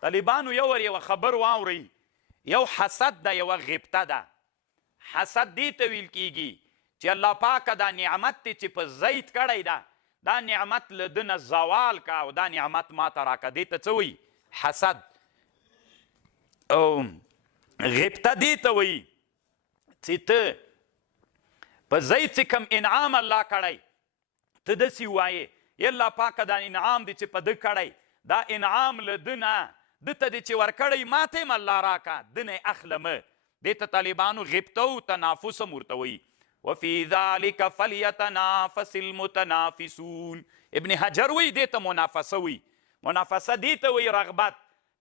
طالبانو یو خبر واورئ، یو حسد ده، یوه غبطه ده. حسد دې ته ویل کیږي چې الله پاکه دا نعمت دی چې په زید کړی ده، دا نعمت له ده نه زوال کا او دا نعمت ماته راکه. دې ته څه وایي؟ حسد. او غبطه دې ته وایي چې ته په زید چې کوم انعام الله کړی ته داسې وایې ای الله پاکه دا انعام دی چې په ده کړی، دا انعام له ده نه ده ته دې چې ورکړی ما ته هم الله راکه، ده نه یې اخلمه. دې ته طالبانو غبطه او تنافس هم ورته وایي. وفي ذلك فليتنافس المتنافسون. ابن حجر وایي دې ته منافسه وایي. منافسه دې ته وایي رغبت،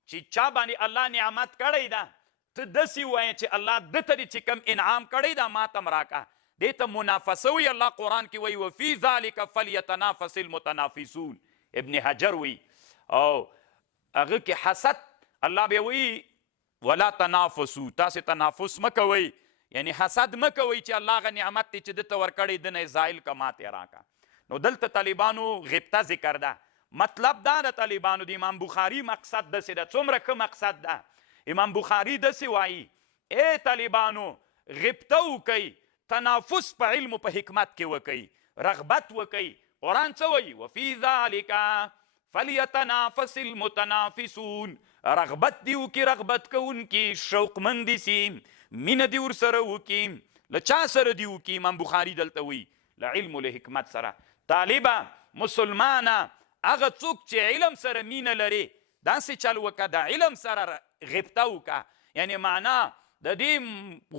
چې چا باندې الله نعمت کړی ده ته داسې وایې چې الله ده ته دې چې کوم انعام کړی ده ما ته هم راکه. دې ته منافسه وایي. الله قرآن کې وایي وفي ذلك فليتنافس المتنافسون. ابن حجر وایي. او هغه کې حسد الله بیا وایي ولا تنافسو، تاسې تنافس مه کوئ، یعنی حسد مه کوئ چې الله هغه نعمت دی چې ده ته ورکړی ده نه یې زایل که ماته یې راکه. نو دلته طالبانو غبطه ذکر ده. مطلب دا د طالبانو د امام بخاري مقصد داسې ده، څومره ښه مقصد ده. امام بخاري داسې وایي ای طالبانو غبطه وکئ، تنافس په علم و په حکمت کې وکئ، رغبت وکئ. قرآن څه وایي؟ وفي ذلک فلیتنافس المتنافسون. رغبت دی وکړي، رغبت کوونکي شوقمندي سي، مینه دې ورسره وکړي. له چا سره دې وکړي؟ امام بخاري دلته وایي له علم و له حکمت سره. طالبه مسلمانه هغه څوک چې علم سره مینه لري داسې چل وکړه، د علم سره غبطه وکړه، یعنی معنا د دې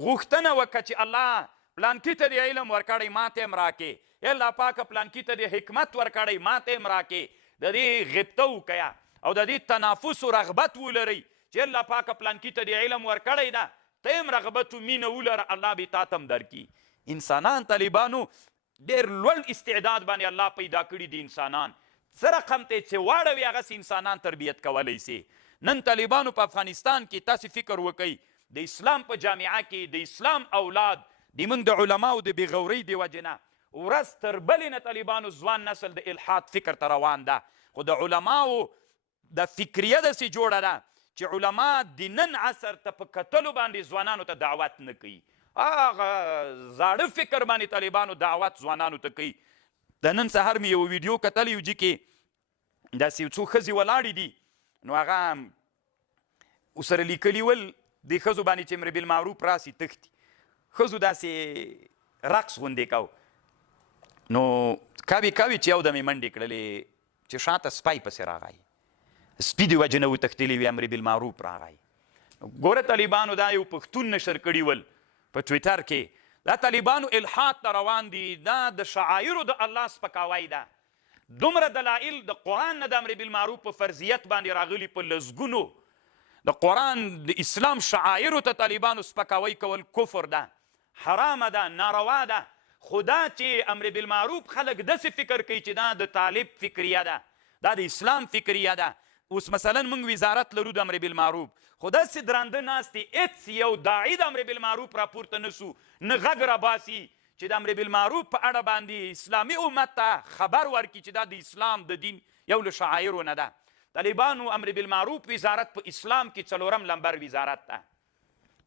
غوښتنه وکړه چې الله پلانکي ته دې علم ورکړی ما ته هم راکې، الله پاکه پلانکي ته دې حکمت ورکړی ما ته هم راکې. د دې غبطه وکړه او د دې تنافس و رغبت ولرئ چې الله پاکه پلانکي ته دې علم ورکړی ده، ته هم رغبت و مینه ولره، الله به تا ته هم درکړي. انسانان طالبانو ډېر لوړ استعداد باندې الله پیدا کړي دي. انسانان څه رقم ته چې واړوي هغسې انسانان تربیت کولی سي. نن طالبانو په افغانستان کې تاسې فکر وکئ د اسلام په جامعه کې د اسلام اولاد د موږ د علماو د بېغورۍ د وجې نه ورځ تر بلې نه طالبانو ځوان نسل د الحاد فکر ته روان ده. خو د علماو د فکريه داسې جوړه ده چې علما د نن عصر ته په کتلو باندې ځوانانو ته دعوت نه کوي. هغه زاړه فکر باندې طالبانو دعوت ځوانانو ته کوي. د نن سهار مې یو ویډیو کتلی یو کې داسې څو ښځې ولاړې دي، نو هغه ورسره لیکلي ول د ښځو باندې چې امر بالمعروف راسي تښتي. ښځو داسې رقص غوندې کو، نو کاوي چې یو دم یې منډې کړلې چې شاته سپی پسې راغی، سپي د وجې نه وتښتلي وي، امر بالمعروف راغی. ګوره طالبانو دا یو پښتون نشر کړي ول په ټویټر کې، دا طالبانو الحاد ته روان دي، دا د شعایرو د الله سپکاوی ده. دومره دلایل د قرآن نه د امر بالمعروف په فرضیت باندې راغلي په لسګونو. د قرآن د اسلام شعایرو ته طالبانو سپکاوی کول کفر ده، حرامه ده، ناروا ده. خدا چې امر بالمعروف خلک داسې فکر کوي چې دا د طالب فکریه ده، دا د اسلام فکریه ده. اوس مثلا موږ وزارت لرو د امر بالمعروف، خو داسې درانده ناست دي هېڅ یو داعي د امر بالمعروف راپورته نه سو، نه غږ راباسي چې د امر بالمعروف په اړه باندې اسلامي امت ته خبر ورکړي چې دا د اسلام د دین یو له شعایرو نه ده. طالبانو امر بالمعروف وزارت په اسلام کې 4 لمبر وزارت ده،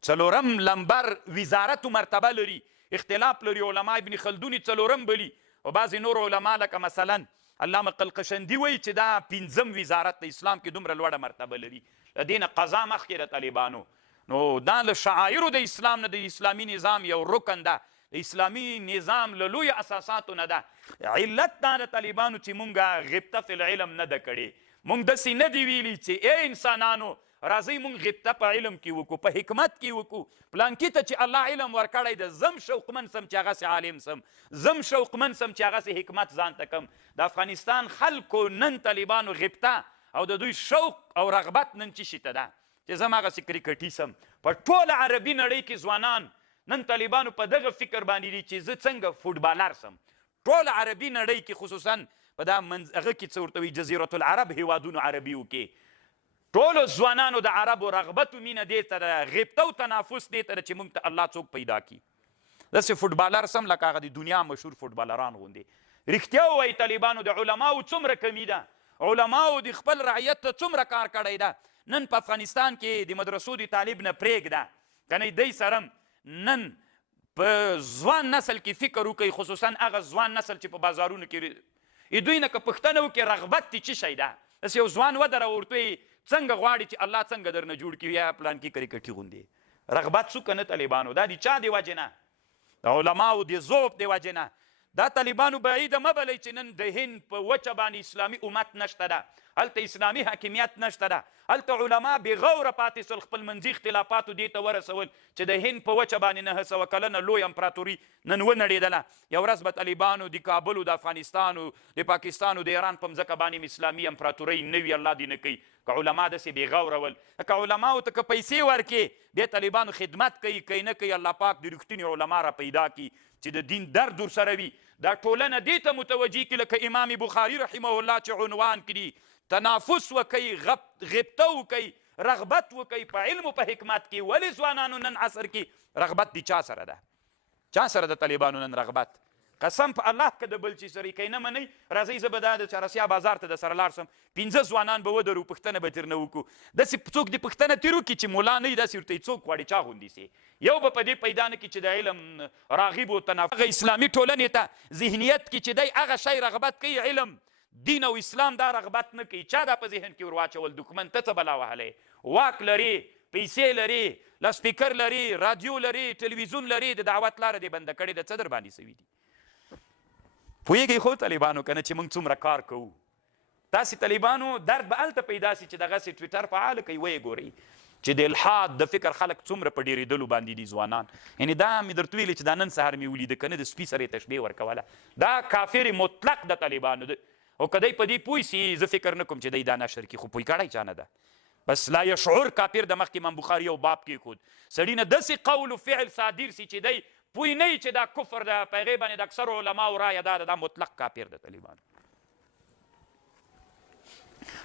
4 لمبر وزارت و مرتبه لري، اختلاف لري. علما ابن خلدون 4 بلي او بعضې نور علما لکه مثلا علامه قلقشندي وایي چې دا 5م وزارت د اسلام کې دومره لوړه مرتبه لري. د دې نه قضا مخکې د طالبانو، نو دا له شعایرو د اسلام نه د اسلامي نظام یو رکن ده، د اسلامي نظام له لویو اساساتو نه ده. علت دا د طالبانو چې مونږ غبطه فی العلم نه ده کړې. مونږ داسې نه دي ویلي چې ای انسانانو راځئ مونږ غبطه په علم کې وکړو، په حکمت کې وکړو. پلانکي ته چې الله علم ورکړی ده زم شوقمن سم چې هغسې عالم سم، زم شوقمن سم چې هغسې حکمت ځان ته کم. د افغانستان خلکو نن طالبانو غبطه او د دوی شوق او رغبت نن څه شي ته ده چې زم هغسې کرکټي سم. په ټوله عربي نړۍ کې ځوانان نن طالبانو په دغه فکر باندې دي چې زه څنګه فوټبالر سم. ټوله عربي نړۍ کې خصوصا په دا هغه کې څه ورته وایي جزیرة العرب هیوادونو عربیو کې ټولو ځوانانو د عربو رغبت و مینه دې ته ده، غبطه او تنافس دې ته ده چې موږ ته الله څوک پیدا کړي. داسې فوټبالر سم لکه هغه د دنیا مشهور فوټبالران غوندې. رښتیا ووایي طالبانو د علماو څومره کمی ده، علماو د خپل رعیت ته څومره کار کړی ده. نن په افغانستان کې د مدرسو د طالب نه پرېږده که نه دی سره نن په ځوان نسل کې فکر وکړي، خصوصا هغه ځوان نسل چې په بازارونو کې دوی نه که پوښتنه وکړي رغبت دې څه شی ده، داسې یو ځوان ودره ورته وایي څنګه غواړي چې الله څنګه درنه جوړ کړي یا پلان کې کرکټي غوندې رغبت څو که نه طالبانو، دا د چا د وجې نه، د علماو د ذوق د وجې نه. دا طالبانو بعیده مه بلئ چې نن د هند په وچه باندې اسلامي امت نشته ده، هلته اسلامي حاکمیت نشته ده، هلته علما بېغوره پاتې سول، خپل منځي اختلافاتو دې ته ورسول چې د هند په وچه باندې 900 کلنه لوی امپراتوري نن ونړېدله. یو ورځ به طالبانو د کابل د افغانستان د پاکستان د ایران په مځکه باندې اسلامي امپراتورۍ نه وي، الله دې نه کوي. که علما داسې بېغوره ول، که علماو ته که پیسې ورکړې دې طالبانو خدمت کوي، کوي نه کوي، الله پاک د رښتینې علما را پیدا کړي چې د دین درد ورسره وي. دا ټولنه دې ته متوجه کړي لکه امام بخاري رحمه الله چې عنوان کړي، تنافس وکوي، غبطه وکوي، رغبت وکوي په علم او په حکمت کې. ولې ځوانانو نن عصر کې رغبت د چا سره ده؟ چا سره د طالبانو نن رغبت؟ قسم په الله که د بل چي سره یې کوي نه منئ، راځئ زه به دا د چهارسیه بازار ته در سره لاړ سم، 15 ځوانان به ودرو، پوښتنه به ترنه وکړو. داسې څوک دې پوښتنه تېر وکړي چې ملا نه وي، داسې ورته څوک غواړي چا غوندې سي. یو به په دې پیدا نه کړي چې د علم راغب و تنافس، هغه اسلامي ټولنې ته ذهنیت کې چې دی هغه شی رغبت کوي، علم دین او اسلام دا رغبت نه کوي. چا دا په ذهن کې ور واچول؟ دښمن ته څه بلا وهلی؟ واک لري، پیسې لري، لاسپیکر لري، رادیو لري، تلویزیون لري، د دعوت لاره دې بنده کړې ده، څه در باندې سوي دي؟ پوهېږئ خو طالبانو که نه چې موږ څومره کار کوو؟ تاسې طالبانو درد به هلته پیدا سي چې دغسې ټویټر فعاله کوي، ویې ګورئ چې د الحاد د فکر خلک څومره په ډېرېدلو باندې دي ځوانان. یعنې دا مې درته ویلې چې دا نن سهار مې ولیده، که نه د سپي سره یې تشبیه ورکوله. دا کافر مطلق د طالبانو ده، او که دی په دې پوه سي زه فکر نه کوم چې دی دا نشر کړي، خو پوه کړی چا نه ده. بس لا یشعر کافر د مخکې امام بخاري یو باب کېښود، سړي نه داسې قول و فعل صادر سي چې دی پوی نه چې دا کفر ده، په هغې باندې د اکثرو علماو رایه دا ده دا مطلق کافر ده طالبان.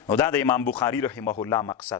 نو دا د امام بخاري رحمه الله مقصد